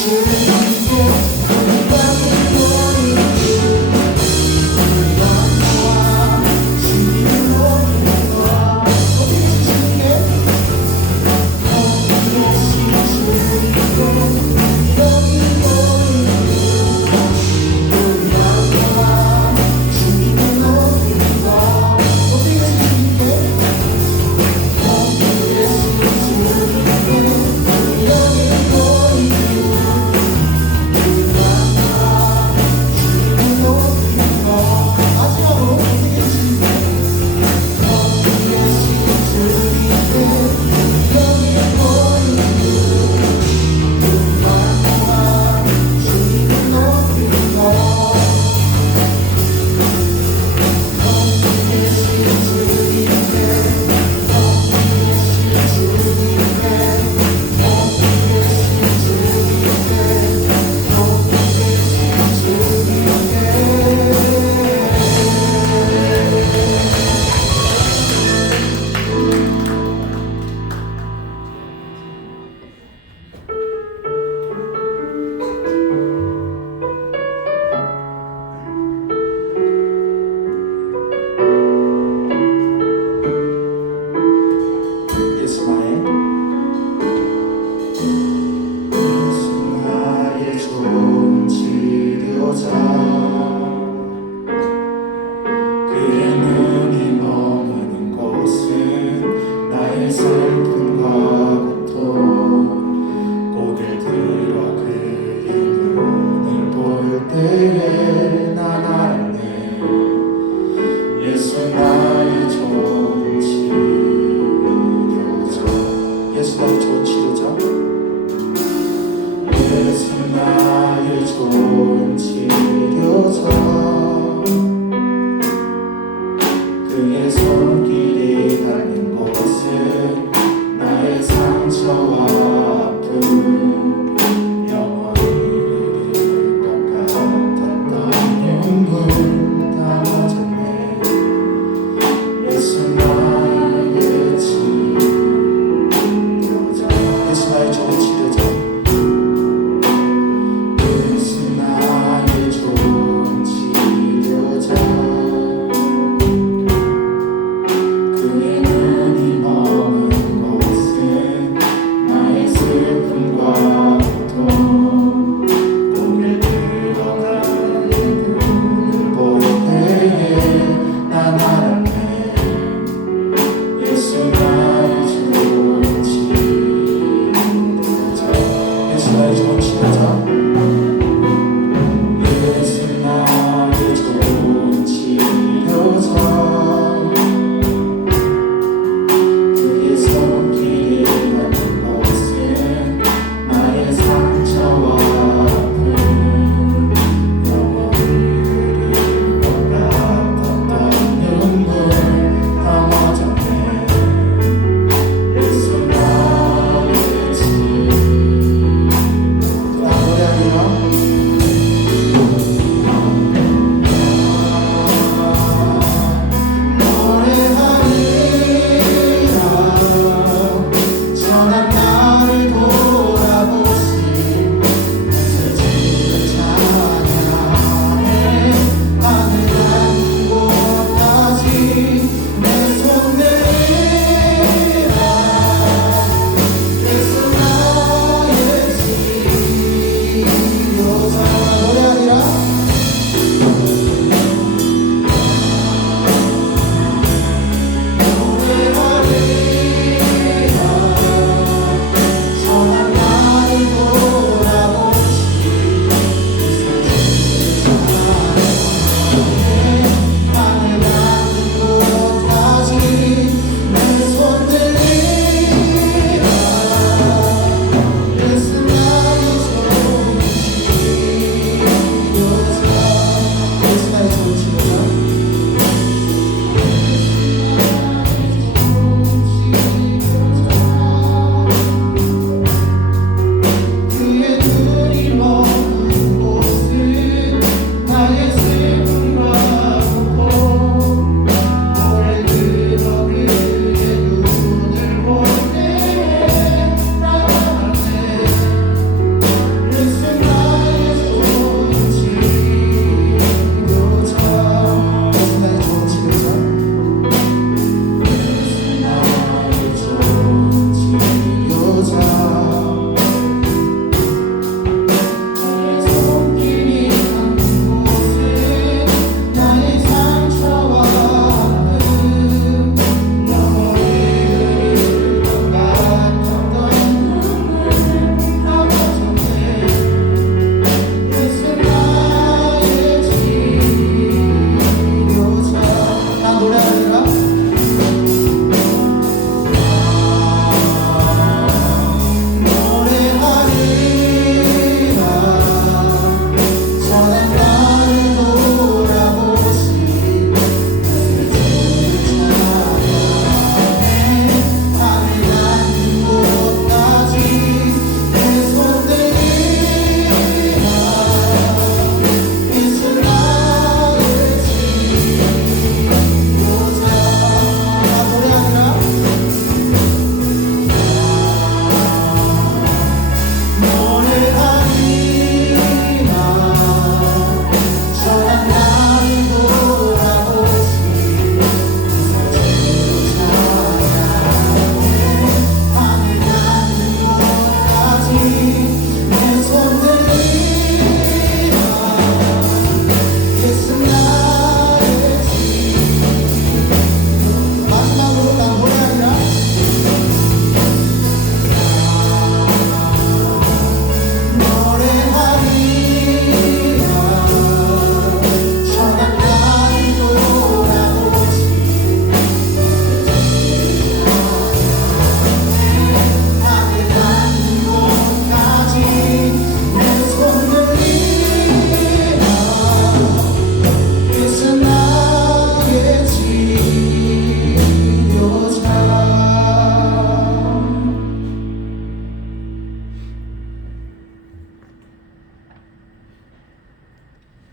Hallelujah.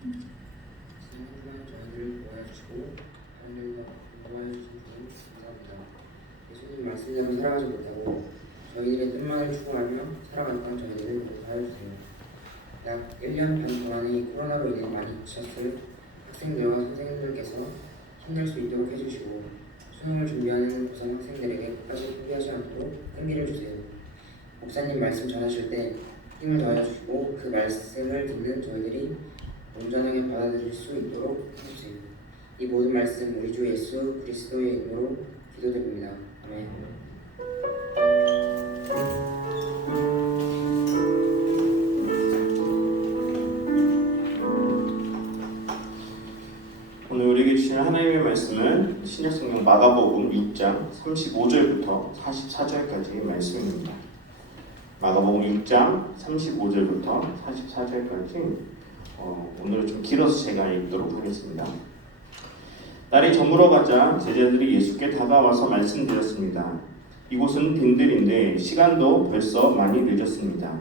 지난주간 저희를 도와주시고 저희를 도와주신 분 감사합니다. 예수님 말씀대로 살아가지 못하고 저희들의 뜻만을 추구하며 살아갔던 저희들을 용서하여주세요. 약 1년 반 동안의 코로나로 인해 많이 지쳤을 학생들과 선생님들께서 힘낼 수 있도록 해주시고 수능을 준비하는 고3 학생들에게 끝까지 포기하지 않도록 끈기를 주세요. 목사님 말씀 전하실 때 힘을 더해주시고 그 말씀을 듣는 저희들이 온전하게 받아들일 수 있도록 해주세요. 이 모든 말씀 우리 주 예수 그리스도의 이름으로 기도드립니다. 아멘. 오늘 우리에게 주신 하나님의 말씀은 신약성경 마가복음 6장 35절부터 44절까지의 말씀입니다. 마가복음 6장 35절부터 44절까지 오늘은 좀 길어서 제가 읽도록 하겠습니다. 날이 저물어 가자 제자들이 예수께 다가와서 말씀드렸습니다. 이곳은 빈들인데 시간도 벌써 많이 늦었습니다.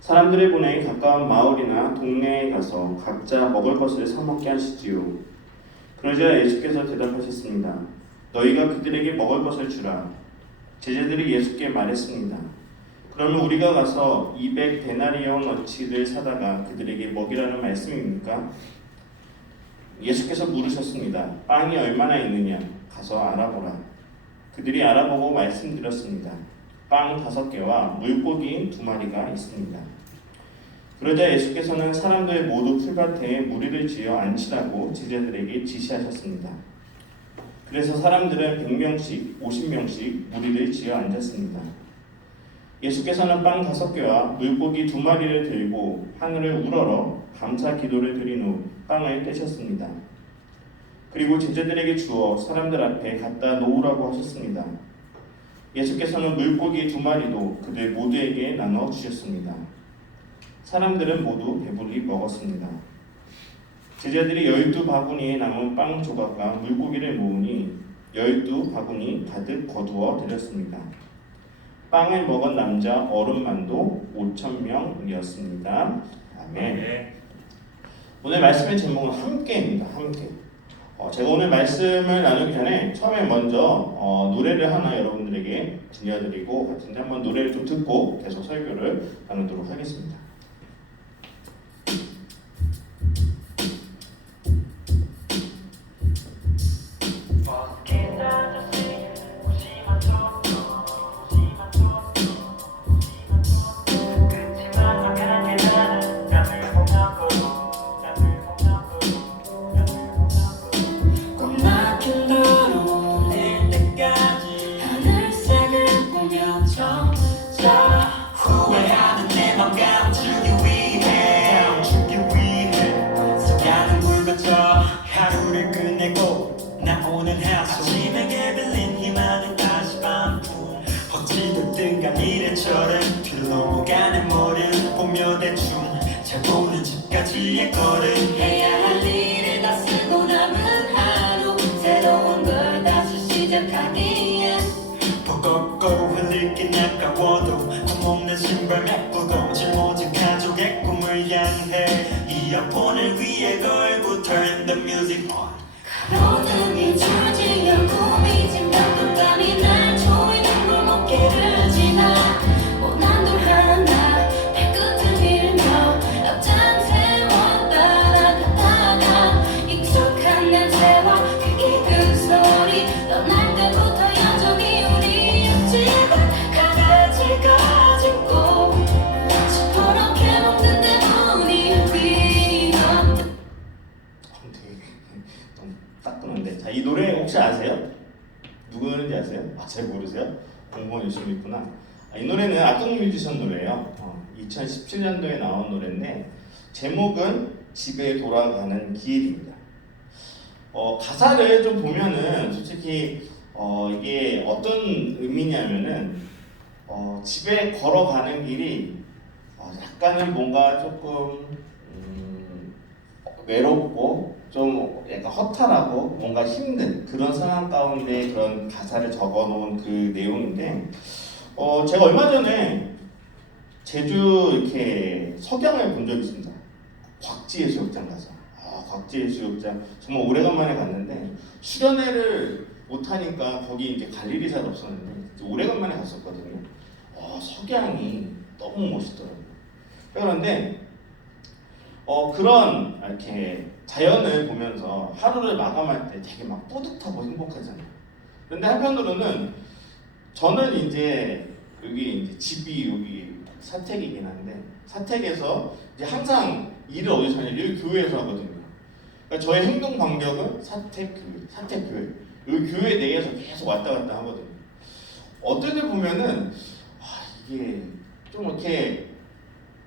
사람들을 보내 가까운 마을이나 동네에 가서 각자 먹을 것을 사 먹게 하시지요. 그러자 예수께서 대답하셨습니다. 너희가 그들에게 먹을 것을 주라. 제자들이 예수께 말했습니다. 그러면 우리가 가서 200데나리온어치를 사다가 그들에게 먹이라는 말씀입니까? 예수께서 물으셨습니다. 빵이 얼마나 있느냐? 가서 알아보라. 그들이 알아보고 말씀드렸습니다. 빵 5개와 물고기 2마리가 있습니다. 그러자 예수께서는 사람들 모두 풀밭에 무리를 지어 앉히라고 제자들에게 지시하셨습니다. 그래서 사람들은 100명씩 50명씩 무리를 지어 앉았습니다. 예수께서는 빵 5개와 물고기 2마리를 들고 하늘을 우러러 감사 기도를 드린 후 빵을 떼셨습니다. 그리고 제자들에게 주어 사람들 앞에 갖다 놓으라고 하셨습니다. 예수께서는 물고기 2마리도 그들 모두에게 나눠 주셨습니다. 사람들은 모두 배불리 먹었습니다. 제자들이 12바구니에 남은 빵 조각과 물고기를 모으니 12바구니 가득 거두어 드렸습니다. 빵을 먹은 남자 어른만도 5,000명이었습니다. 아멘. 오늘 말씀의 제목은 함께입니다. 함께. 제가 오늘 말씀을 나누기 전에 처음에 먼저 노래를 하나 여러분들에게 들려드리고 같은데 한번 노래를 좀 듣고 계속 설교를 나누도록 하겠습니다. 넘어가는 모를 보며 대충 잘 보는 집까지의 거를 해야 할 일을 다 쓰고 남은 하루 새로운 걸 다시 시작하기엔 버겁고 흘리긴 아까워도 구멍난 신발 메꾸고 짊어진 가족의 꿈을 향해 이어폰을 위에 걸고 Turn the music on 가로등이 줄지며 꾸미지만 또 땀이 날 조이는 골목길을 지나 모난돌 하나 발끝을 밀며 앞장 세워 따라가다가 익숙한 냄새와 그 익은 소리 떠날 때부터 여전히 우리였지만 강아지가 짖고 시퍼렇게 먹는 때문이 위험 너무 따끔한데. 자, 이 노래 혹시 아세요? 누구 노래인지 아세요? 잘 모르세요? 공부가 열심히 있구나. 이 노래는 악동 뮤지션 노래예요. 2017년도에 나온 노래인데 제목은 집에 돌아가는 길입니다. 가사를 좀 보면은 솔직히 이게 어떤 의미냐면은 집에 걸어가는 길이 약간은 뭔가 조금 외롭고 좀 약간 허탈하고 뭔가 힘든 그런 상황 가운데 그런 가사를 적어놓은 그 내용인데 제가 얼마 전에 제주 이렇게 석양을 본 적이 있습니다. 곽지해수욕장 가서. 국제해수욕장 정말 오래간만에 갔는데 수련회를 못하니까 거기 이제 갈 일이 잘 없었는데 이제 오래간만에 갔었거든요. 석양이 너무 멋있더라고요. 그런데 그런 이렇게 자연을 보면서 하루를 마감할 때 되게 막 뿌듯하고 행복하잖아요. 그런데 한편으로는 저는 이제 여기 이제 집이 여기 사택이긴 한데 사택에서 이제 항상 일을 어디서 하냐 여기 교회에서 하거든요. 그러니까 저의 행동 반경은 사택교회 여기 교회 내에서 계속 왔다 갔다 하거든요. 어떨 때 보면은 이게 좀 이렇게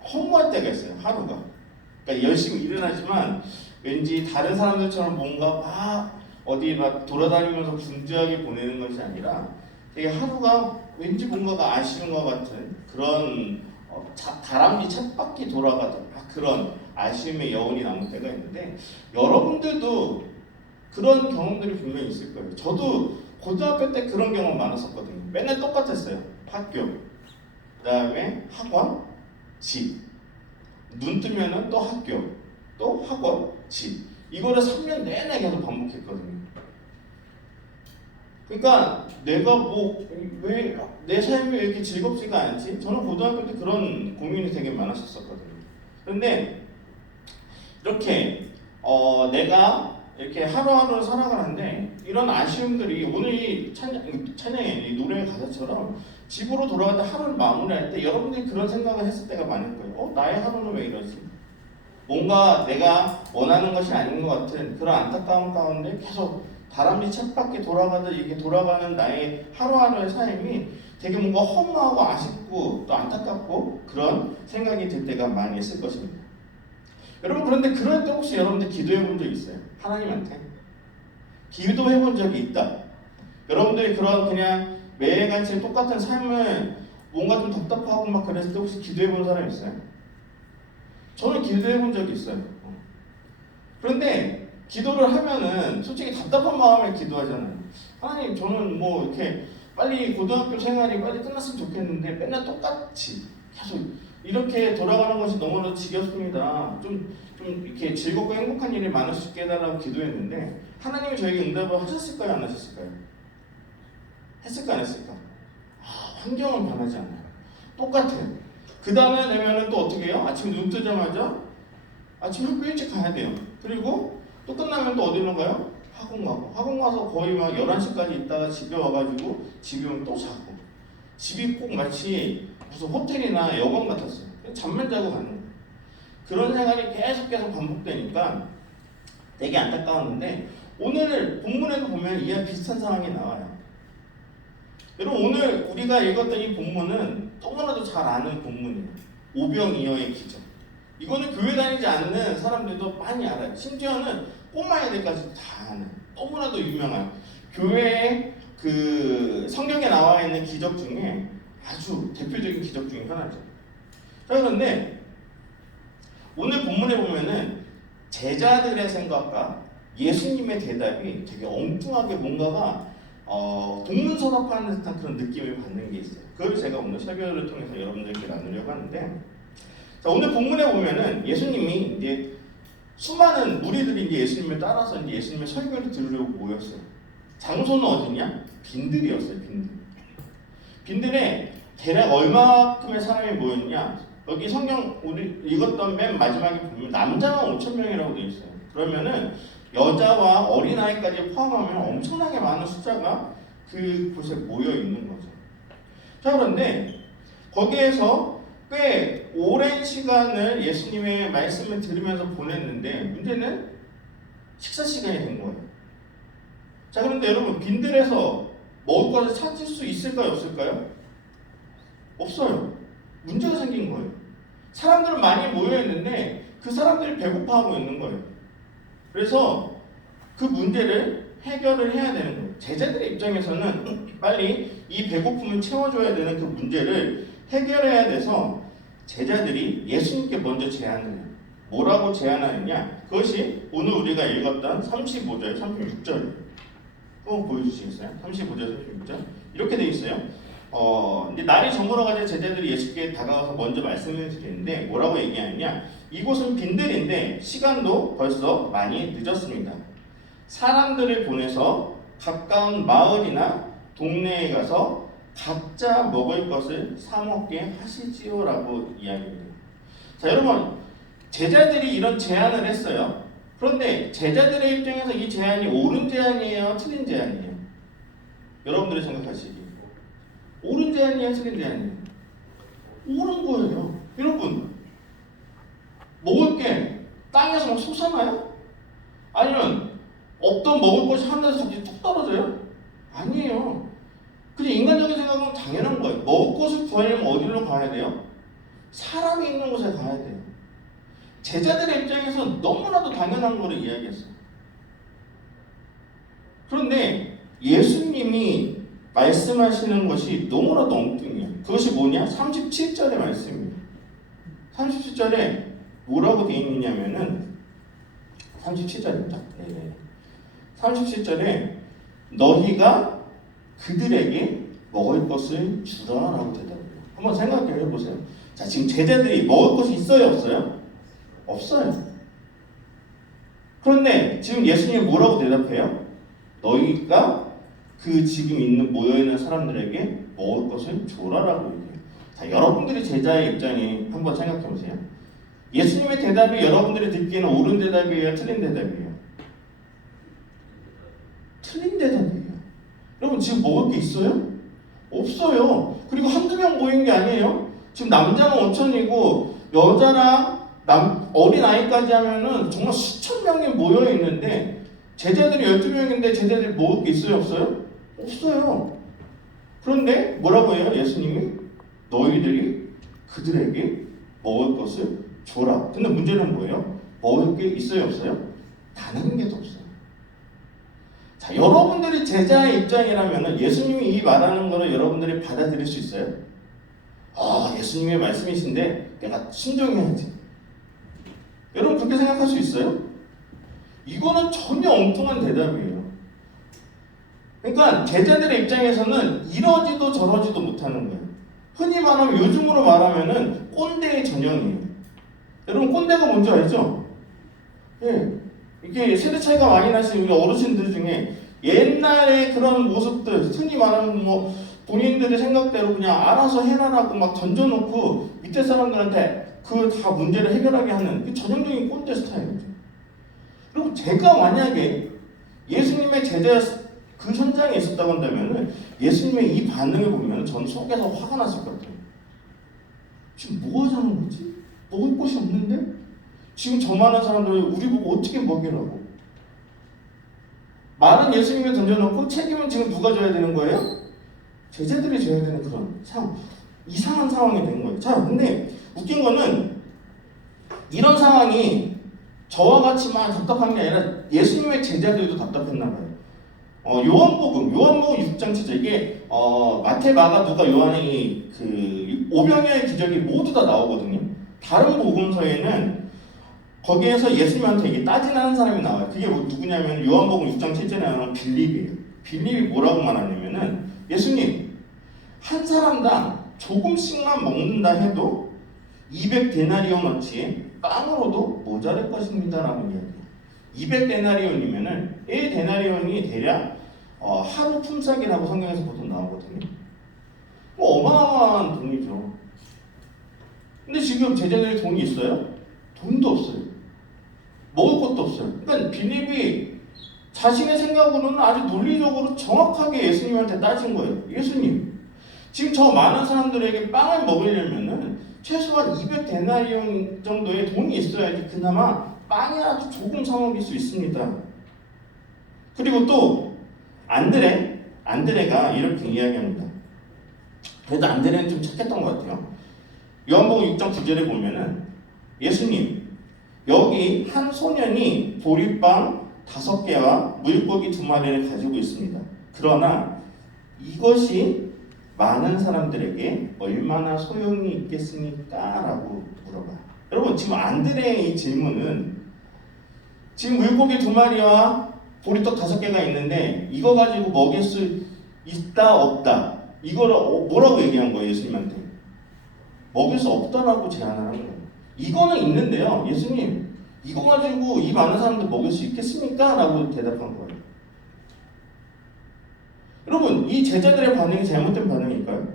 허무할 때가 있어요. 하루가. 그러니까 열심히 일은 하지만 왠지 다른 사람들처럼 뭔가 막 어디 막 돌아다니면서 분주하게 보내는 것이 아니라 되게 하루가 왠지 뭔가가 아쉬운 것 같은 그런 다람쥐 쳇바퀴 돌아가던 그런 아쉬움의 여운이 남을 때가 있는데 여러분들도 그런 경험들이 분명히 있을 거예요. 저도 고등학교 때 그런 경험 많았었거든요. 맨날 똑같았어요. 학교, 그 다음에 학원, 집. 눈 뜨면은 또 학교, 또 학원, 집. 이거를 3년 내내 계속 반복했거든요. 그러니까 내가 왜 내 삶이 왜 이렇게 즐겁지가 않지? 저는 고등학교 때 그런 고민이 되게 많았었거든요. 그런데 이렇게 내가 이렇게 하루하루 살아가는데 이런 아쉬움들이 오늘 이 찬양의 이 노래의 가사처럼 집으로 돌아갈 때 하루를 마무리할 때 여러분들이 그런 생각을 했을 때가 많을 거예요. 나의 하루는 왜 이러지? 뭔가 내가 원하는 것이 아닌 것 같은 그런 안타까움 가운데 계속 다람쥐 쳇바퀴 돌아가듯 이렇게 돌아가는 나의 하루하루의 삶이 되게 뭔가 허무하고 아쉽고 또 안타깝고 그런 생각이 들 때가 많이 있을 것입니다. 여러분 그런데 그럴 때 혹시 여러분들 기도해 본 적 있어요? 하나님한테? 기도해 본 적이 있다. 여러분들이 그런 그냥 매일같이 똑같은 삶을 뭔가 좀 답답하고 막 그랬을 때 혹시 기도해 본 사람 있어요? 저는 기도해 본 적이 있어요. 그런데 기도를 하면은 솔직히 답답한 마음에 기도하잖아요. 하나님 저는 뭐 이렇게 빨리 고등학교 생활이 빨리 끝났으면 좋겠는데 맨날 똑같이 계속 이렇게 돌아가는 것이 너무나도 지겹습니다. 좀 이렇게 즐겁고 행복한 일이 많을 수 있게 해달라고 기도했는데 하나님이 저에게 응답을 하셨을까요? 안 하셨을까요? 했을까 안 했을까? 환경은 변하지 않아요. 똑같아요. 그 다음에 되면은 또 어떻게 해요? 아침 눈 뜨자마자 아침 학교 일찍 가야 돼요. 그리고 또 끝나면 또 어디로 가요? 학원 가고 학원 가서 거의 막 11시까지 있다가 집에 와가지고 집에 오면 또 자고 집이 꼭 마치 무슨 호텔이나 여관 같았어요. 잠만 자고 가는 거예요. 그런 생활이 계속 반복되니까 되게 안타까웠는데 오늘 본문에도 보면 이와 비슷한 상황이 나와요. 여러분 오늘 우리가 읽었던 이 본문은 너무나도 잘 아는 본문이에요. 오병이어의 기적. 이거는 교회 다니지 않는 사람들도 많이 알아요. 심지어는 꼬마 애들까지 다 아는 너무나도 유명한 교회의 그 성경에 나와 있는 기적 중에 아주 대표적인 기적 중에 하나죠. 자 그런데 오늘 본문에 보면은 제자들의 생각과 예수님의 대답이 되게 엉뚱하게 뭔가가 동문서답하는 듯한 그런 느낌을 받는 게 있어요. 그걸 제가 오늘 설교를 통해서 여러분들께 나누려고 하는데 자, 오늘 본문에 보면은 예수님이 이제 수많은 무리들이 이제 예수님을 따라서 이제 예수님의 설교를 들으려고 모였어요. 장소는 어디냐? 빈들이었어요. 빈들에 대략 얼마큼의 사람이 모였냐? 여기 성경 우리 읽었던 맨 마지막에 보면 남자만 5,000명이라고 되어 있어요. 그러면은 여자와 어린아이까지 포함하면 엄청나게 많은 숫자가 그곳에 모여 있는 거죠. 자 그런데 거기에서 꽤 오랜 시간을 예수님의 말씀을 들으면서 보냈는데 문제는 식사 시간이 된 거예요. 자 그런데 여러분 빈들에서 먹을 것을 찾을 수 있을까요? 없을까요? 없어요. 문제가 생긴 거예요. 사람들은 많이 모여있는데 그 사람들이 배고파하고 있는 거예요. 그래서 그 문제를 해결을 해야 되는 거예요. 제자들의 입장에서는 빨리 이 배고픔을 채워줘야 되는 그 문제를 해결해야 돼서 제자들이 예수님께 먼저 제안을 해요. 뭐라고 제안하느냐? 그것이 오늘 우리가 읽었던 35절, 36절 한번 보여주시겠어요? 35절, 36절 이렇게 돼 있어요. 이제 날이 저물어 가지고 제자들이 예수께 다가가서 먼저 말씀을 드리는데 뭐라고 얘기하느냐? 이곳은 빈들인데 시간도 벌써 많이 늦었습니다. 사람들을 보내서 가까운 마을이나 동네에 가서 각자 먹을 것을 사 먹게 하시지요라고 이야기합니다. 자, 여러분, 제자들이 이런 제안을 했어요. 그런데 제자들의 입장에서 이 제안이 옳은 제안이에요, 틀린 제안이에요? 여러분들이 생각하시기에 옳은 제안이에요, 틀린 제안이에요? 옳은 거예요. 여러분, 먹을 게 땅에서 막 솟아나요? 아니면 없던 먹을 것이 하늘에서 갑자기 뚝 떨어져요? 아니에요. 그냥 인간적인 생각은 당연한 거예요. 먹을 것을 구하려면 어디로 가야 돼요? 사람이 있는 곳에 가야 돼요. 제자들의 입장에서 너무나도 당연한 거를 이야기했어요. 그런데 예수님이 말씀하시는 것이 너무나도 엉뚱해요. 그것이 뭐냐? 37절의 말씀입니다. 37절에 뭐라고 되어 있느냐면은 37절입니다. 37절에 너희가 그들에게 먹을 것을 주라라고 대답해요. 한번 생각해 보세요. 자, 지금 제자들이 먹을 것이 있어요, 없어요? 없어요. 그런데 지금 예수님이 뭐라고 대답해요? 너희가 그 지금 있는 모여있는 사람들에게 먹을 것을 줘라라고 얘기해요. 자, 여러분들이 제자의 입장에 한번 생각해 보세요. 예수님의 대답이 여러분들이 듣기에는 옳은 대답이에요, 틀린 대답이에요? 틀린 대답이에요. 여러분, 지금 먹을 게 있어요? 없어요. 그리고 한두 명 모인 게 아니에요. 지금 남자는 5천이고 여자랑 어린 아이까지 하면은 정말 수천 명이 모여 있는데 제자들이 12명인데 제자들이 먹을 게 있어요, 없어요? 없어요. 그런데 뭐라고 해요? 예수님이 너희들이 그들에게 먹을 것을 줘라. 근데 문제는 뭐예요? 먹을 게 있어요, 없어요? 단 한 개도 없어요. 자, 여러분들이 제자의 입장이라면 예수님이 이 말하는 거를 여러분들이 받아들일 수 있어요? 아, 예수님의 말씀이신데 내가 순종해야지. 여러분 그렇게 생각할 수 있어요? 이거는 전혀 엉뚱한 대답이에요. 그러니까 제자들의 입장에서는 이러지도 저러지도 못하는 거예요. 흔히 말하면 요즘으로 말하면은 꼰대의 전형이에요. 여러분 꼰대가 뭔지 알죠? 예. 이게 세대 차이가 많이 나신 우리 어르신들 중에 옛날에 그런 모습들, 흔히 말하면 뭐 본인들의 생각대로 그냥 알아서 해라라고 막 던져놓고 밑에 사람들한테 그 다 문제를 해결하게 하는 그 전형적인 꼰대 스타일이죠. 그리고 제가 만약에 예수님의 제자 그 현장에 있었다고 한다면 예수님의 이 반응을 보면 전 속에서 화가 났을 것 같아요. 지금 뭐 하자는 거지? 먹을 곳이 없는데? 지금 저 많은 사람들이 우리 보고 어떻게 먹이라고? 말은 예수님이 던져놓고 책임은 지금 누가 져야 되는 거예요? 제자들이 져야 되는 그런 이상한 상황이 된 거예요. 자, 근데 웃긴 거는 이런 상황이 저와 같이만 답답한 게 아니라 예수님의 제자들도 답답했나 봐요. 요한복음 6장 7절 이게 마태, 마가, 누가, 요한의 그 오병이어의 기적이 모두 다 나오거든요. 다른 복음서에는 거기에서 예수님한테 이게 따지는 사람이 나와요. 그게 누구냐면 요한복음 6장 7절에 나오는 빌립이에요. 빌립이 뭐라고 말하냐면은 예수님 한 사람당 조금씩만 먹는다 해도 200데나리온어치 빵으로도 모자랄 것입니다라고 이야기해요. 200데나리온이면은 1데나리온이 대략 하루 품삯이라고 성경에서 보통 나오거든요. 뭐 어마어마한 돈이죠. 근데 지금 제자들이 돈이 있어요? 돈도 없어요. 먹을 것도 없어요. 그러니까 빌립이 자신의 생각으로는 아주 논리적으로 정확하게 예수님한테 따진 거예요. 예수님, 지금 저 많은 사람들에게 빵을 먹으려면은 최소한 200데나리온 정도의 돈이 있어야지 그나마 빵이라도 조금 사 먹일 수 있습니다. 그리고 또 안드레가 이렇게 이야기합니다. 그래도 안드레는 좀 착했던 것 같아요. 요한복음 6장 9절에 보면은 예수님, 여기 한 소년이 보리빵 5개와 물고기 2마리를 가지고 있습니다. 그러나 이것이 많은 사람들에게 얼마나 소용이 있겠습니까? 라고 물어봐요. 여러분 지금 안드레의 이 질문은 지금 물고기 2마리와 보리떡 5개가 있는데 이거 가지고 먹일 수 있다 없다 이거를 뭐라고 얘기한 거예요? 예수님한테 먹일 수 없다라고 제안을 한 거예요. 이거는 있는데요, 예수님 이거 가지고 이 많은 사람들 먹일 수 있겠습니까? 라고 대답한 거예요. 여러분, 이 제자들의 반응이 잘못된 반응일까요?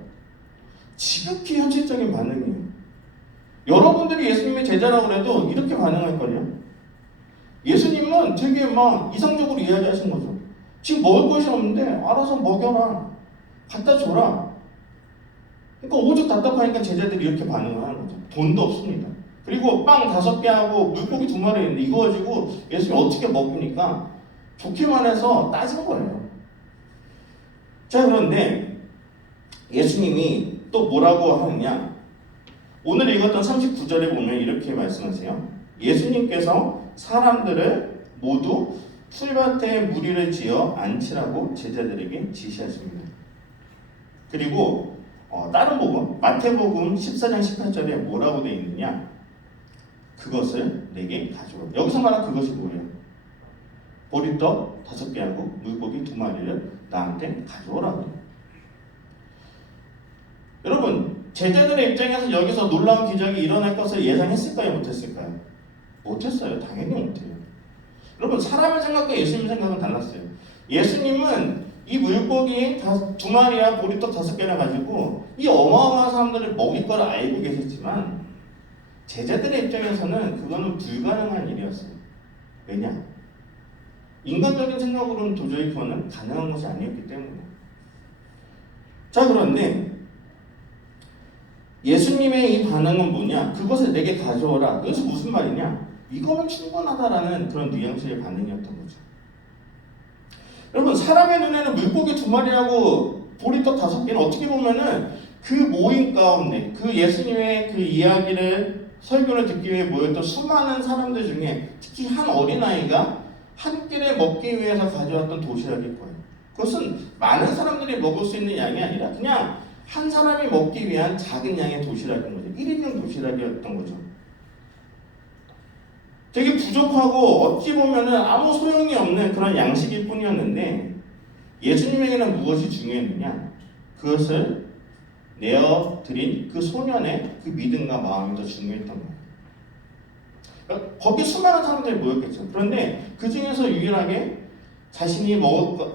지극히 현실적인 반응이에요. 여러분들이 예수님의 제자라고 해도 이렇게 반응할걸요? 예수님은 되게 막 이상적으로 이야기하신 거죠. 지금 먹을 것이 없는데 알아서 먹여라. 갖다 줘라. 그러니까 오죽 답답하니까 제자들이 이렇게 반응을 하는 거죠. 돈도 없습니다. 그리고 빵 5개하고 물고기 2마리 있는데 이거 가지고 예수님이 어떻게 먹으니까 좋게만 해서 따진 거예요. 자, 그런데 예수님이 또 뭐라고 하느냐? 오늘 읽었던 39절에 보면 이렇게 말씀하세요. 예수님께서 사람들을 모두 풀밭에 무리를 지어 앉히라고 제자들에게 지시하십니다. 그리고 다른 복음, 마태복음 14장 18절에 뭐라고 되어 있느냐? 그것을 내게 가져오라. 여기서 말한 그것이 뭐예요? 보리떡 5개하고 물고기 2마리를 나한테 가져오라고. 여러분, 제자들의 입장에서 여기서 놀라운 기적이 일어날 것을 예상했을까요? 못했을까요? 못했어요. 당연히 못해요. 여러분, 사람의 생각과 예수님 생각은 달랐어요. 예수님은 이 물고기 2마리와 보리떡 5개를 가지고 이 어마어마한 사람들을 먹일 걸 알고 계셨지만 제자들의 입장에서는 그거는 불가능한 일이었어요. 왜냐? 인간적인 생각으로는 도저히 그거는 가능한 것이 아니었기 때문에. 자, 그런데 예수님의 이 반응은 뭐냐? 그것을 내게 가져오라. 여기서 무슨 말이냐? 이거는 충분하다라는 그런 뉘앙스의 반응이었던 거죠. 여러분, 사람의 눈에는 물고기 2마리하고 보리떡 5개는 어떻게 보면은 그 모임 가운데 그 예수님의 그 이야기를 설교를 듣기 위해 모였던 수많은 사람들 중에 특히 한 어린아이가 한 끼를 먹기 위해서 가져왔던 도시락일 거예요. 그것은 많은 사람들이 먹을 수 있는 양이 아니라 그냥 한 사람이 먹기 위한 작은 양의 도시락인 거죠. 1인용 도시락이었던 거죠. 되게 부족하고 어찌 보면은 아무 소용이 없는 그런 양식일 뿐이었는데 예수님에게는 무엇이 중요했느냐? 그것을 내어드린 그 소년의 그 믿음과 마음이 더 중요했던 거예요. 그러니까 거기 수많은 사람들이 모였겠죠. 그런데 그 중에서 유일하게 자신이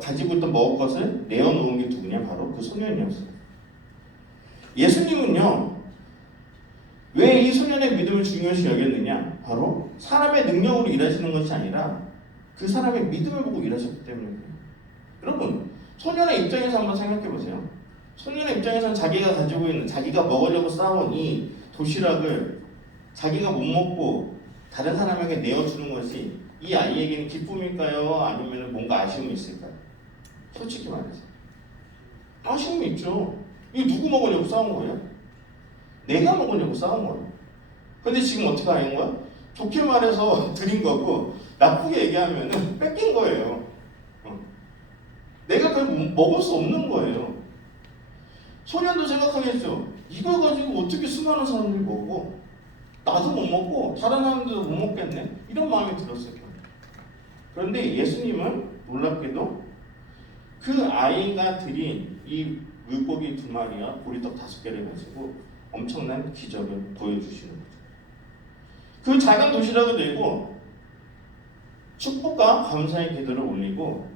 가지고 있던 먹을 것을 내어놓은 게 누구냐? 바로 그 소년이었어요. 예수님은요, 왜 이 소년의 믿음을 중요시 여겼느냐? 바로 사람의 능력으로 일하시는 것이 아니라 그 사람의 믿음을 보고 일하셨기 때문입니다. 여러분, 소년의 입장에서 한번 생각해 보세요. 소년의 입장에서는 자기가 가지고 있는, 자기가 먹으려고 쌓아온 이 도시락을 자기가 못 먹고 다른 사람에게 내어주는 것이 이 아이에게는 기쁨일까요? 아니면 뭔가 아쉬움이 있을까요? 솔직히 말해서 아쉬움이 있죠. 이거 누구 먹으려고 쌓은 거예요? 내가 먹으려고 쌓은 거예요. 근데 지금 어떻게 하는 거야? 좋게 말해서 드린 거고 나쁘게 얘기하면 뺏긴 거예요. 내가 그걸 먹을 수 없는 거예요. 소년도 생각하겠죠. 이걸 가지고 어떻게 수많은 사람들이 먹어? 나도 못 먹고 다른 사람들도 못 먹겠네? 이런 마음이 들었을 거예요. 그런데 예수님은 놀랍게도 그 아이가 드린 이 물고기 2마리와 보리떡 5개를 가지고 엄청난 기적을 보여주시는 거죠. 그 작은 도시락을 들고 축복과 감사의 기도를 올리고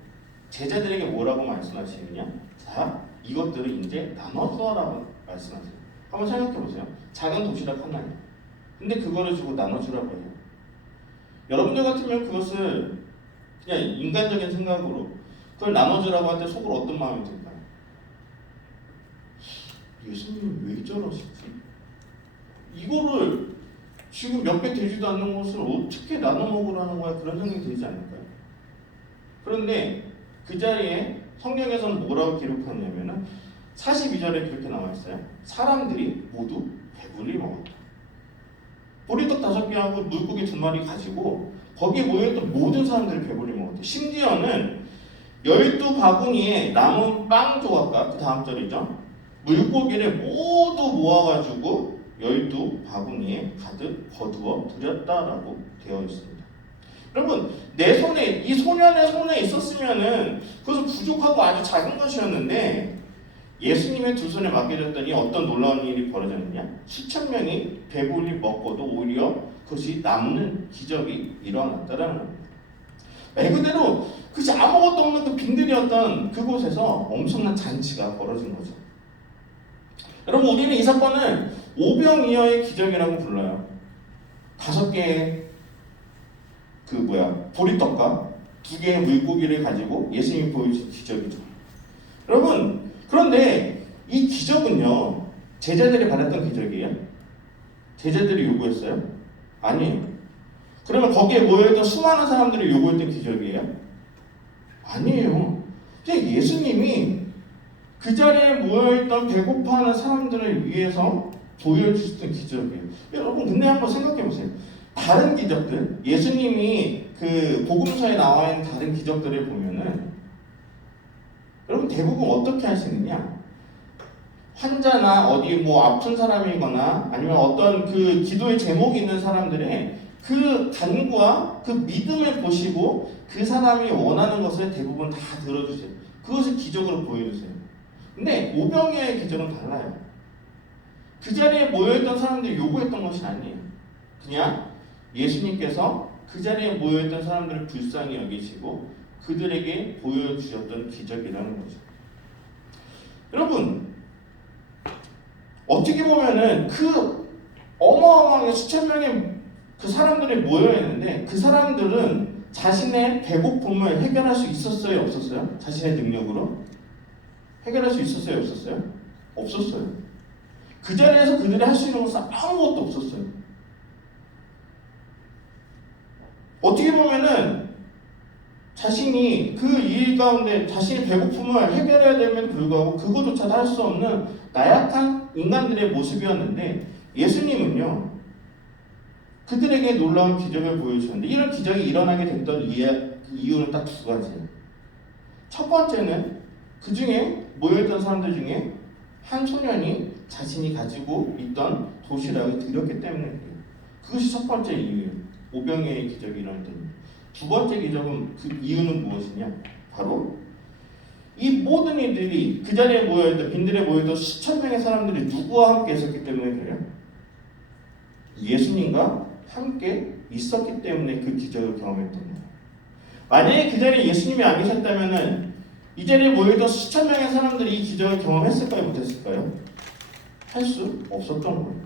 제자들에게 뭐라고 말씀하시느냐? 자, 이것들을 이제 나눠주라고 말씀하세요. 한번 생각해 보세요. 작은 도시락 하나예요. 근데 그거를 주고 나눠주라고 해요. 여러분들 같으면 그것을 그냥 인간적인 생각으로 그걸 나눠주라고 할 때 속으로 어떤 마음이 들까요? 예수님 왜 저러시지? 이거를 지금 몇 개 되지도 않는 것을 어떻게 나눠 먹으라는 거야? 그런 생각이 들지 않을까요? 그런데 그 자리에 성경에서는 뭐라고 기록하냐면은 42절에 그렇게 나와 있어요. 사람들이 모두 배불리 먹었다. 보리떡 5개하고 물고기 2마리 가지고 거기에 모여있던 모든 사람들이 배불리 먹었다. 심지어는 12바구니에 남은 빵 조각과 그 다음 절이죠. 물고기를 모두 모아가지고 12바구니에 가득 거두어 드렸다라고 되어 있습니다. 여러분, 내 손에, 이 소년의 손에 있었으면은 그것은 부족하고 아주 작은 것이었는데 예수님의 두 손에 맡겨졌더니 어떤 놀라운 일이 벌어졌느냐? 수천 명이 배불리 먹고도 오히려 그것이 남는 기적이 일어났다라는 겁니다. 말 그대로 그것이 아무것도 없는 그 빈들이었던 그곳에서 엄청난 잔치가 벌어진 거죠. 여러분, 우리는 이 사건을 오병이어의 기적이라고 불러요. 5개의 보리떡과 2개의 물고기를 가지고 예수님이 보여준 기적이죠. 여러분, 그런데 이 기적은요, 제자들이 받았던 기적이에요? 제자들이 요구했어요? 아니에요. 그러면 거기에 모여있던 수많은 사람들이 요구했던 기적이에요? 아니에요. 그냥 예수님이 그 자리에 모여있던 배고파하는 사람들을 위해서 보여주셨던 기적이에요. 여러분, 근데 한번 생각해보세요. 다른 기적들, 예수님이 그 복음서에 나와 있는 다른 기적들을 보면은 여러분 대부분 어떻게 하시느냐? 환자나 어디 뭐 아픈 사람이거나 아니면 어떤 그 기도의 제목이 있는 사람들의 그 간구와 그 믿음을 보시고 그 사람이 원하는 것을 대부분 다 들어주세요. 그것을 기적으로 보여주세요. 근데 오병이어의 기적은 달라요. 그 자리에 모여있던 사람들이 요구했던 것이 아니에요. 그냥 예수님께서 그 자리에 모여있던 사람들을 불쌍히 여기시고 그들에게 보여주셨던 기적이라는 거죠. 여러분, 어떻게 보면은 그 어마어마하게 수천 명의 그 사람들이 모여있는데 그 사람들은 자신의 배고픔을 해결할 수 있었어요? 없었어요? 자신의 능력으로? 해결할 수 있었어요? 없었어요? 없었어요. 그 자리에서 그들이 할 수 있는 것은 아무것도 없었어요. 어떻게 보면은 자신이 그 일 가운데 자신의 배고픔을 해결해야 됨에도 불구하고 그것조차도 할 수 없는 나약한 인간들의 모습이었는데 예수님은요 그들에게 놀라운 기적을 보여주셨는데 이런 기적이 일어나게 됐던 이유는 딱 2가지예요. 첫 번째는 그 중에 모여있던 사람들 중에 한 소년이 자신이 가지고 있던 도시락을 드렸기 때문에 그래요. 그것이 첫 번째 이유예요. 오병이어의 기적이 일어났던. 2번째 기적은 그 이유는 무엇이냐? 바로 이 모든 이들이 그 자리에 모여있던 빈들에 모여있던 수천 명의 사람들이 누구와 함께 있었기 때문에 그래요? 예수님과 함께 있었기 때문에 그 기적을 경험했던 거예요. 만약에 그 자리에 예수님이 안 계셨다면은 이 자리에 모여있던 수천 명의 사람들이 이 기적을 경험했을까요? 못했을까요? 할 수 없었던 거예요.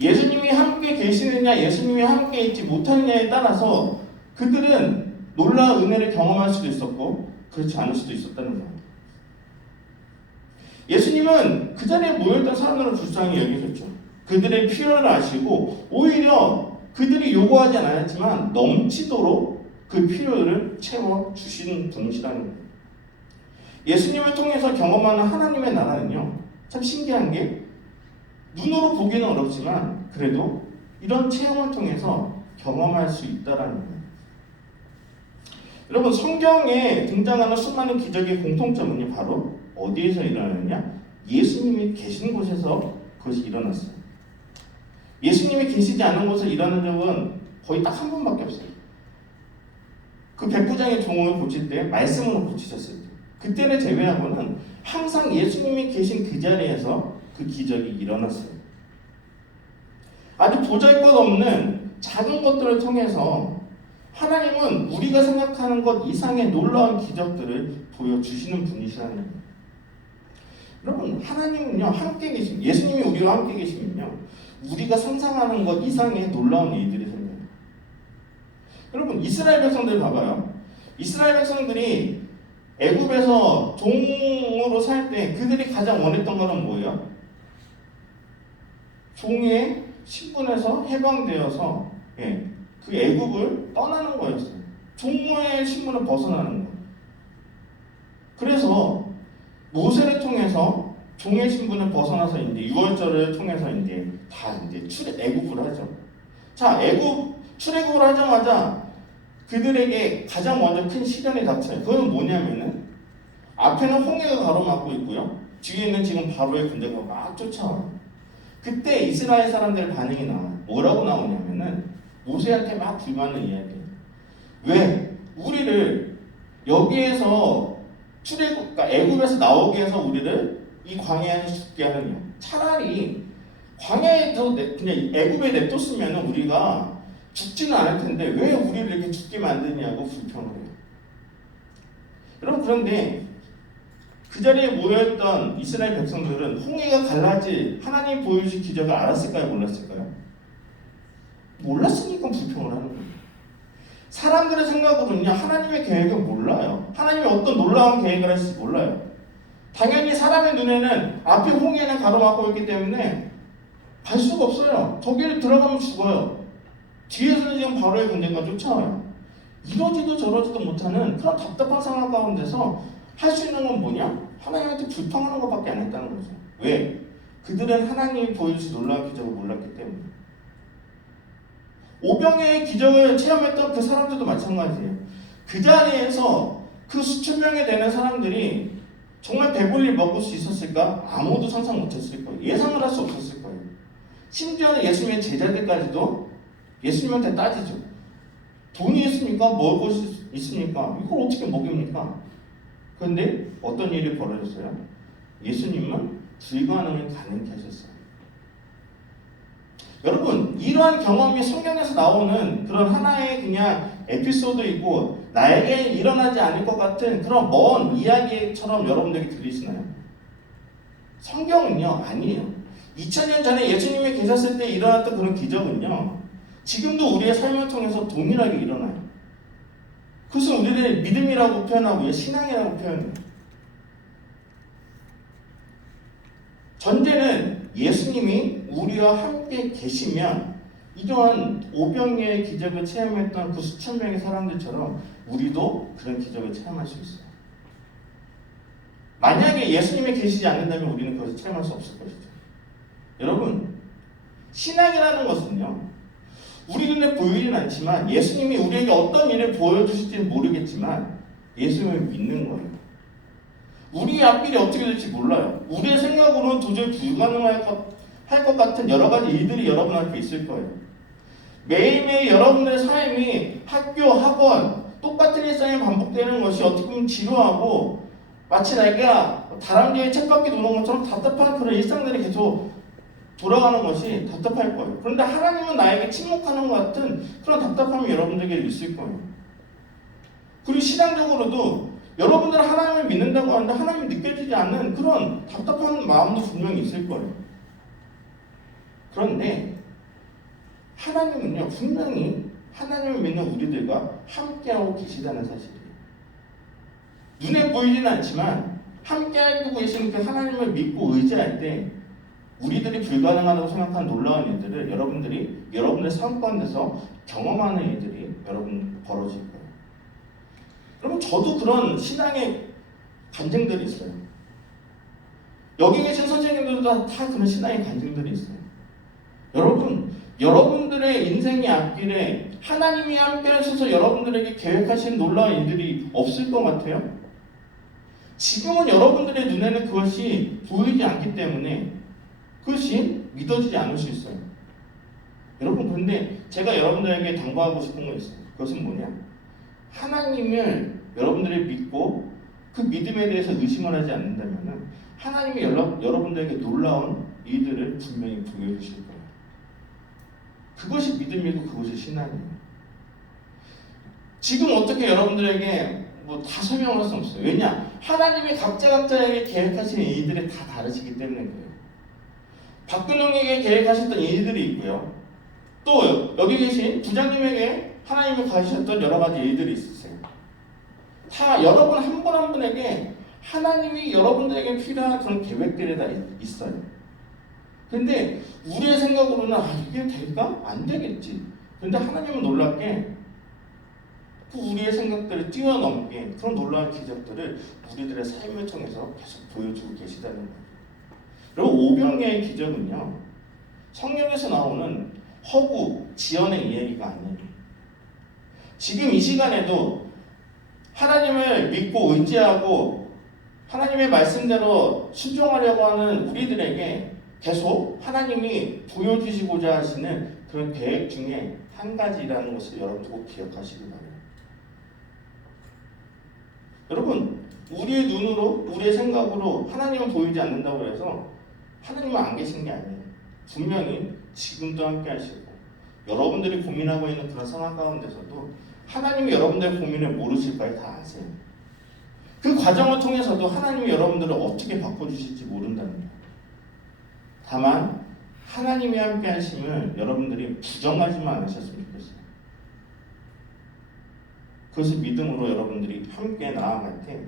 예수님이 함께 계시느냐 예수님이 함께 있지 못하느냐에 따라서 그들은 놀라운 은혜를 경험할 수도 있었고 그렇지 않을 수도 있었다는 거예요. 예수님은 그 자리에 모여있던 사람들을 불쌍히 여기셨죠. 그들의 필요를 아시고 오히려 그들이 요구하지 않았지만 넘치도록 그 필요를 채워주시는 분이시라는 거예요. 예수님을 통해서 경험하는 하나님의 나라는요 참 신기한 게 눈으로 보기는 어렵지만 그래도 이런 체험을 통해서 경험할 수 있다는 거예요. 여러분, 성경에 등장하는 수많은 기적의 공통점은요 바로 어디에서 일어나느냐? 예수님이 계신 곳에서 그것이 일어났어요. 예수님이 계시지 않은 곳에 일어난 적은 거의 딱 한 번밖에 없어요. 그 백부장의 종을 고칠 때 말씀으로 고치셨을 때 그때를 제외하고는 항상 예수님이 계신 그 자리에서 그 기적이 일어났어요. 아주 보잘것없는 작은 것들을 통해서 하나님은 우리가 생각하는 것 이상의 놀라운 기적들을 보여주시는 분이시라는 거예요. 여러분, 하나님은요 함께 계신 예수님이 우리와 함께 계시면요 우리가 상상하는 것 이상의 놀라운 일들이 생겨요. 여러분, 이스라엘 백성들 봐봐요. 이스라엘 백성들이 애굽에서 종으로 살 때 그들이 가장 원했던 것은 뭐예요? 종의 신분에서 해방되어서 그 애굽을 떠나는 거였어요. 종의 신분을 벗어나는 거예요. 그래서 모세를 통해서 종의 신분을 벗어나서 이제 유월절을 통해서 이제 다 이제 애굽을 하죠. 자, 출애굽을 하자마자 그들에게 가장 먼저 큰 시련이 닥쳐요. 그건 뭐냐면은 앞에는 홍해가 가로막고 있고요. 뒤에는 지금 바로의 군대가 막 쫓아와요. 그때 이스라엘 사람들의 반응이 나와요. 뭐라고 나오냐면은 모세한테 막 불만을 이야기해요. 왜? 우리를 여기에서 그러니까 애굽에서 나오게 해서 우리를 이 광야에서 죽게 하느냐. 차라리 광야에서 그냥 애굽에 냅뒀으면 우리가 죽지는 않을 텐데 왜 우리를 이렇게 죽게 만드냐고 불평을 해요. 여러분, 그런데 그 자리에 모여있던 이스라엘 백성들은 홍해가 갈라질 하나님 보여주신 기적을 알았을까요? 몰랐을까요? 몰랐으니까 불평을 하는 거예요. 사람들의 생각으로는요, 하나님의 계획을 몰라요. 하나님이 어떤 놀라운 계획을 할지 몰라요. 당연히 사람의 눈에는 앞에 홍해는 가로막고 있기 때문에 갈 수가 없어요. 저기를 들어가면 죽어요. 뒤에서는 지금 바로의 군대가 쫓아와요. 이러지도 저러지도 못하는 그런 답답한 상황 가운데서 할 수 있는 건 뭐냐? 하나님한테 불평하는 것밖에 안 했다는 거죠. 왜? 그들은 하나님이 보여주신 놀라운 기적을 몰랐기 때문에. 오병의 기적을 체험했던 그 사람들도 마찬가지예요. 그 자리에서 그 수천 명에 되는 사람들이 정말 배불리 먹을 수 있었을까? 아무도 상상 못했을 거예요. 예상을 할 수 없었을 거예요. 심지어는 예수님의 제자들까지도 예수님한테 따지죠. 돈이 있습니까? 먹을 수 있습니까? 이걸 어떻게 먹입니까? 그런데 어떤 일이 벌어졌어요? 예수님은 불가능을 가능케 하셨어요. 여러분, 이러한 경험이 성경에서 나오는 그런 하나의 그냥 에피소드이고 나에게 일어나지 않을 것 같은 그런 먼 이야기처럼 여러분들에게 들리시나요? 성경은요, 아니에요. 2000년 전에 예수님이 계셨을 때 일어났던 그런 기적은요, 지금도 우리의 삶을 통해서 동일하게 일어나요. 그것은 우리를 믿음이라고 표현하고 신앙이라고 표현해요. 전제는 예수님이 우리와 함께 계시면 이러한 오병이어의 기적을 체험했던 그 수천 명의 사람들처럼 우리도 그런 기적을 체험할 수 있어요. 만약에 예수님이 계시지 않는다면 우리는 그것을 체험할 수 없을 것이죠. 여러분, 신앙이라는 것은요, 우리 눈에 보이진 않지만 예수님이 우리에게 어떤 일을 보여주실지는 모르겠지만 예수님을 믿는 거예요. 우리의 앞길이 어떻게 될지 몰라요. 우리의 생각으로는 도저히 불가능할 것 같은 여러 가지 일들이 여러분 앞에 있을 거예요. 매일매일 여러분의 삶이 학교, 학원, 똑같은 일상이 반복되는 것이 어떻게 보면 지루하고 마치 내가 다람쥐의 쳇바퀴 도는 것처럼 답답한 그런 일상들이 계속 돌아가는 것이 답답할 거예요. 그런데 하나님은 나에게 침묵하는 것 같은 그런 답답함이 여러분들에게 있을 거예요. 그리고 신앙적으로도 여러분들은 하나님을 믿는다고 하는데 하나님이 느껴지지 않는 그런 답답한 마음도 분명히 있을 거예요. 그런데 하나님은요, 분명히 하나님을 믿는 우리들과 함께하고 계시다는 사실이에요. 눈에 보이지는 않지만 함께하고 계시는 그 하나님을 믿고 의지할 때 우리들이 불가능하다고 생각하는 놀라운 일들을 여러분들의 삶 가운데서 경험하는 일들이 여러분 벌어질 거예요. 여러분, 저도 그런 신앙의 간증들이 있어요. 여기 계신 선생님들도 다 그런 신앙의 간증들이 있어요. 여러분들의 인생의 앞길에 하나님이 함께 하셔서 여러분들에게 계획하신 놀라운 일들이 없을 것 같아요. 지금은 여러분들의 눈에는 그것이 보이지 않기 때문에 그것이 믿어지지 않을 수 있어요. 여러분, 그런데 제가 여러분들에게 당부하고 싶은 거 있어요. 그것은 뭐냐? 하나님을 여러분들이 믿고 그 믿음에 대해서 의심을 하지 않는다면 하나님이 여러분들에게 놀라운 일들을 분명히 보여주실 거예요. 그것이 믿음이고 그것이 신앙이에요. 지금 어떻게 여러분들에게 다 설명할 수 없어요. 왜냐? 하나님이 각자에게 계획하시는 일들이 다 다르시기 때문에 그래요. 박근홍에게 계획하셨던 일들이 있고요. 또 여기 계신 부장님에게 하나님이 가지셨던 여러 가지 일들이 있으세요. 다 여러분 한 분 한 분에게 하나님이 여러분들에게 필요한 그런 계획들이 다 있어요. 근데 우리의 생각으로는 이게 될까? 안 되겠지. 근데 하나님은 놀랍게 그 우리의 생각들을 뛰어넘게 그런 놀라운 기적들을 우리들의 삶을 통해서 계속 보여주고 계시다는 거예요. 여러분, 오병이어의 기적은요, 성경에서 나오는 허구, 지연의 이야기가 아니에요. 지금 이 시간에도 하나님을 믿고 의지하고 하나님의 말씀대로 순종하려고 하는 우리들에게 계속 하나님이 보여주시고자 하시는 그런 계획 중에 한 가지라는 것을 여러분 꼭 기억하시기 바랍니다. 여러분, 우리의 눈으로, 우리의 생각으로 하나님은 보이지 않는다고 해서 하나님은 안 계신 게 아니에요. 분명히 지금도 함께 하시고 여러분들이 고민하고 있는 그런 상황 가운데서도 하나님이 여러분들의 고민을 모르실까요? 다 아세요. 그 과정을 통해서도 하나님이 여러분들을 어떻게 바꿔주실지 모른다는 거예요. 다만 하나님이 함께 하심을 여러분들이 부정하지만 않으셨으면 좋겠어요. 그것을 믿음으로 여러분들이 함께 나아갈 때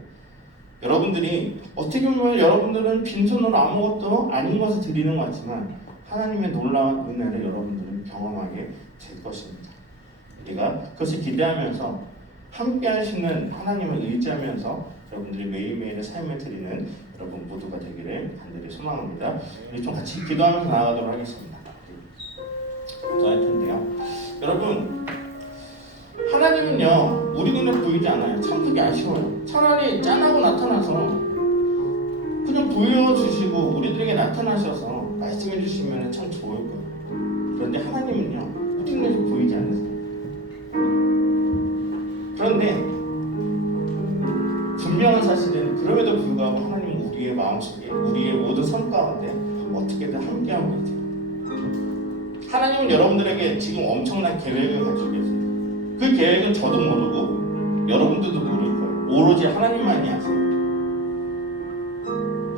여러분들이 어떻게 보면 여러분들은 빈손으로 아무것도 아닌 것을 드리는 것 같지만 하나님의 놀라운 은혜를 여러분들은 경험하게 될 것입니다. 우리가 그것을 기대하면서 함께 하시는 하나님을 의지하면서 여러분들이 매일매일의 삶을 드리는 여러분 모두가 되기를 간절히 소망합니다. 우리 좀 같이 기도하면서 나아가도록 하겠습니다. 기도할 텐데요. 여러분, 하나님은요 우리 눈에 보이지 않아요. 참 그게 아쉬워요. 차라리 짠하고 나타나서 그냥 보여주시고 우리들에게 나타나셔서 말씀해 주시면 참 좋을 거예요. 그런데 하나님은요 우리 눈에 보이지 않으세요. 그런데 분명한 사실은 그럼에도 불구하고 하나님은 우리의 마음속에 우리의 모든 삶 가운데 어떻게든 함께하고 계세요. 하나님은 여러분들에게 지금 엄청난 계획을 가지고 계세요. 그 계획은 저도 모르고 여러분들도 모를 거예요. 오로지 하나님만이 아세요.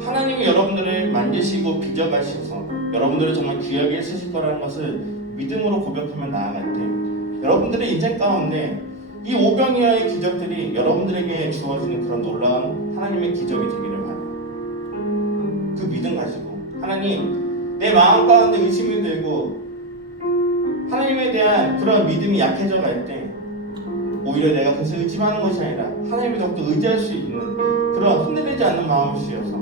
하나님이 여러분들을 만드시고 빚어가셔서 여러분들을 정말 귀하게 쓰실 거라는 것을 믿음으로 고백하며 나아갈 때 여러분들의 인생 가운데 이 오병이어의 기적들이 여러분들에게 주어지는 그런 놀라운 하나님의 기적이 되기를 바라요. 그 믿음 가지고 하나님 내 마음 가운데 의심이 들고 하나님에 대한 그런 믿음이 약해져 갈 때 오히려 내가 그것을 의심하는 것이 아니라 하나님을 더욱더 의지할 수 있는 그런 흔들리지 않는 마음을 주셔서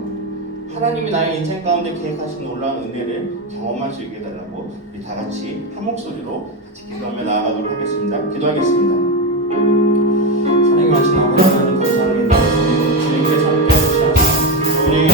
하나님이 나의 인생 가운데 계획하신 놀라운 은혜를 경험할 수 있게 해달라고 우리 다 같이 한 목소리로 같이 기도하며 나아가도록 하겠습니다. 기도하겠습니다. 하나님 하신 아버지 하나님 감사합니다. 주님께서 함께 해주셔서 우리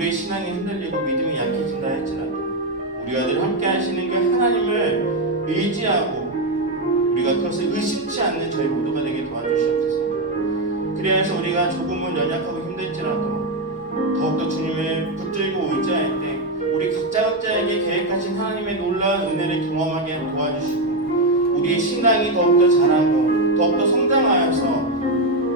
우리의 신앙이 흔들리고 믿음이 약해진다 할지라도 우리가 늘 함께 하시는 그 하나님을 의지하고 우리가 그것을 의심치 않는 저희 모두가 되게 도와주시옵소서. 그래서 우리가 조금은 연약하고 힘들지라도 더욱더 주님을 붙들고 의지할 때 우리 각자에게 계획하신 하나님의 놀라운 은혜를 경험하게 도와주시고 우리의 신앙이 더욱더 자라고 더욱더 성장하여서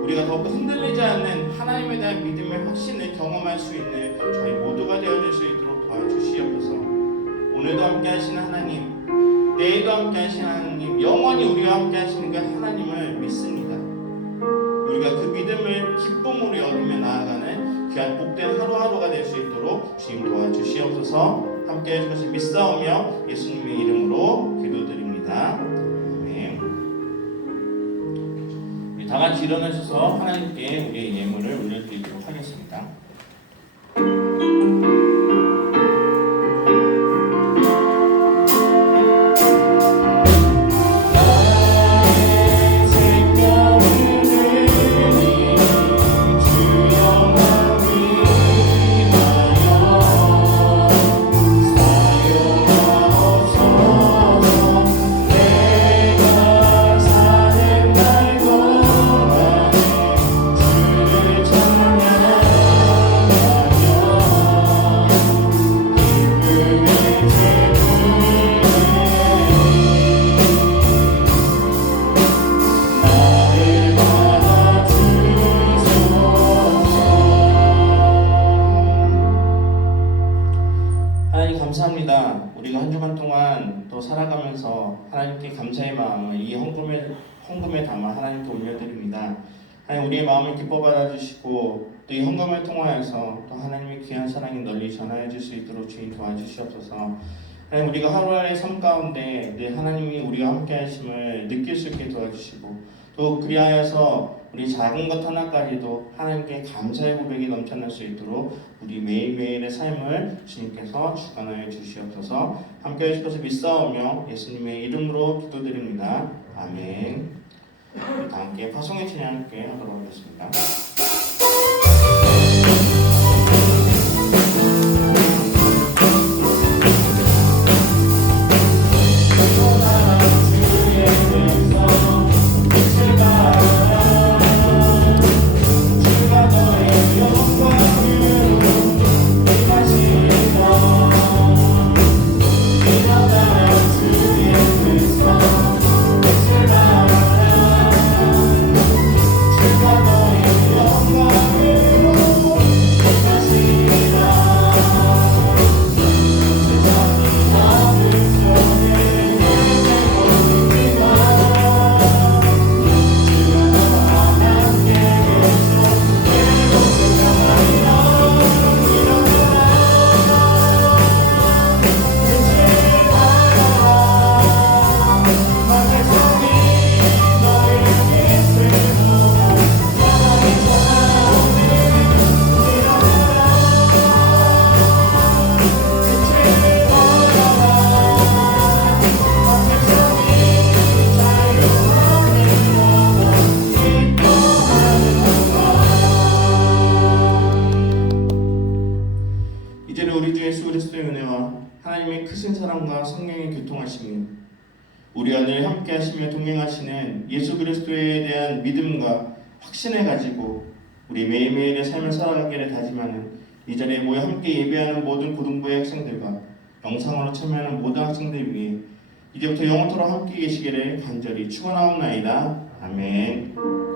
우리가 더욱더 흔들리지 않는 하나님에 대한 믿음의 확신을 경험할 수 있는 저희 모두가 되어줄 수 있도록 도와주시옵소서. 오늘도 함께 하시는 하나님, 내일도 함께 하시는 하나님, 영원히 우리와 함께 하시는 그 하나님을 믿습니다. 우리가 그 믿음을 기쁨으로 여기며 나아가는 귀한 복된 하루하루가 될 수 있도록 주님 도와주시옵소서. 함께 해줄 것을 믿사오며 예수님의 이름으로 기도드립니다. 아멘. 우리 다 같이 일어나셔서 하나님께 우리의 예물을 올려드리도록 하겠습니다. 하겠습니다. 나의 생명을 드리니 주 영광 위하여 사용하옵소서. 내가 사는 날 동안에 주를 찬양하며 기쁨의 제물을 나를 받아주소서. 하나님 감사합니다. 우리가 한 주간 동안 또 살아가면서 하나님께 감사의 마음을 이 헌금에 담아 하나님께 올려드립니다. 하나님 우리의 마음을 기뻐 받아주시고 또 이 헌금을 통하여서 또 하나님의 귀한 사랑이 널리 전하여 줄 수 있도록 주님 도와주시옵소서. 하나님 우리가 하루하루의 삶 가운데 늘 하나님이 우리와 함께 하심을 느낄 수 있게 도와주시고 또 그리하여서 우리 작은 것 하나까지도 하나님께 감사의 고백이 넘쳐날 수 있도록 우리 매일매일의 삶을 주님께서 주관하여 주시옵소서. 함께 해주셔서 믿사오며 예수님의 이름으로 기도드립니다. 아멘. 다 함께 파송의 찬양 함께 하도록 하겠습니다. 이제는 우리 주 예수 그리스도의 은혜와 하나님의 크신 사랑과 성령의 교통하심이 우리 안에 함께 하시며 동행하시는 예수 그리스도에 대한 믿음과 확신을 가지고 우리 매일매일의 삶을 살아가기를 다짐하는 이 자리에 모여 함께 예배하는 모든 고등부의 학생들과 영상으로 참여하는 모든 학생들 위해 이제부터 영원토록 함께 계시기를 간절히 축원하옵나이다. 아멘.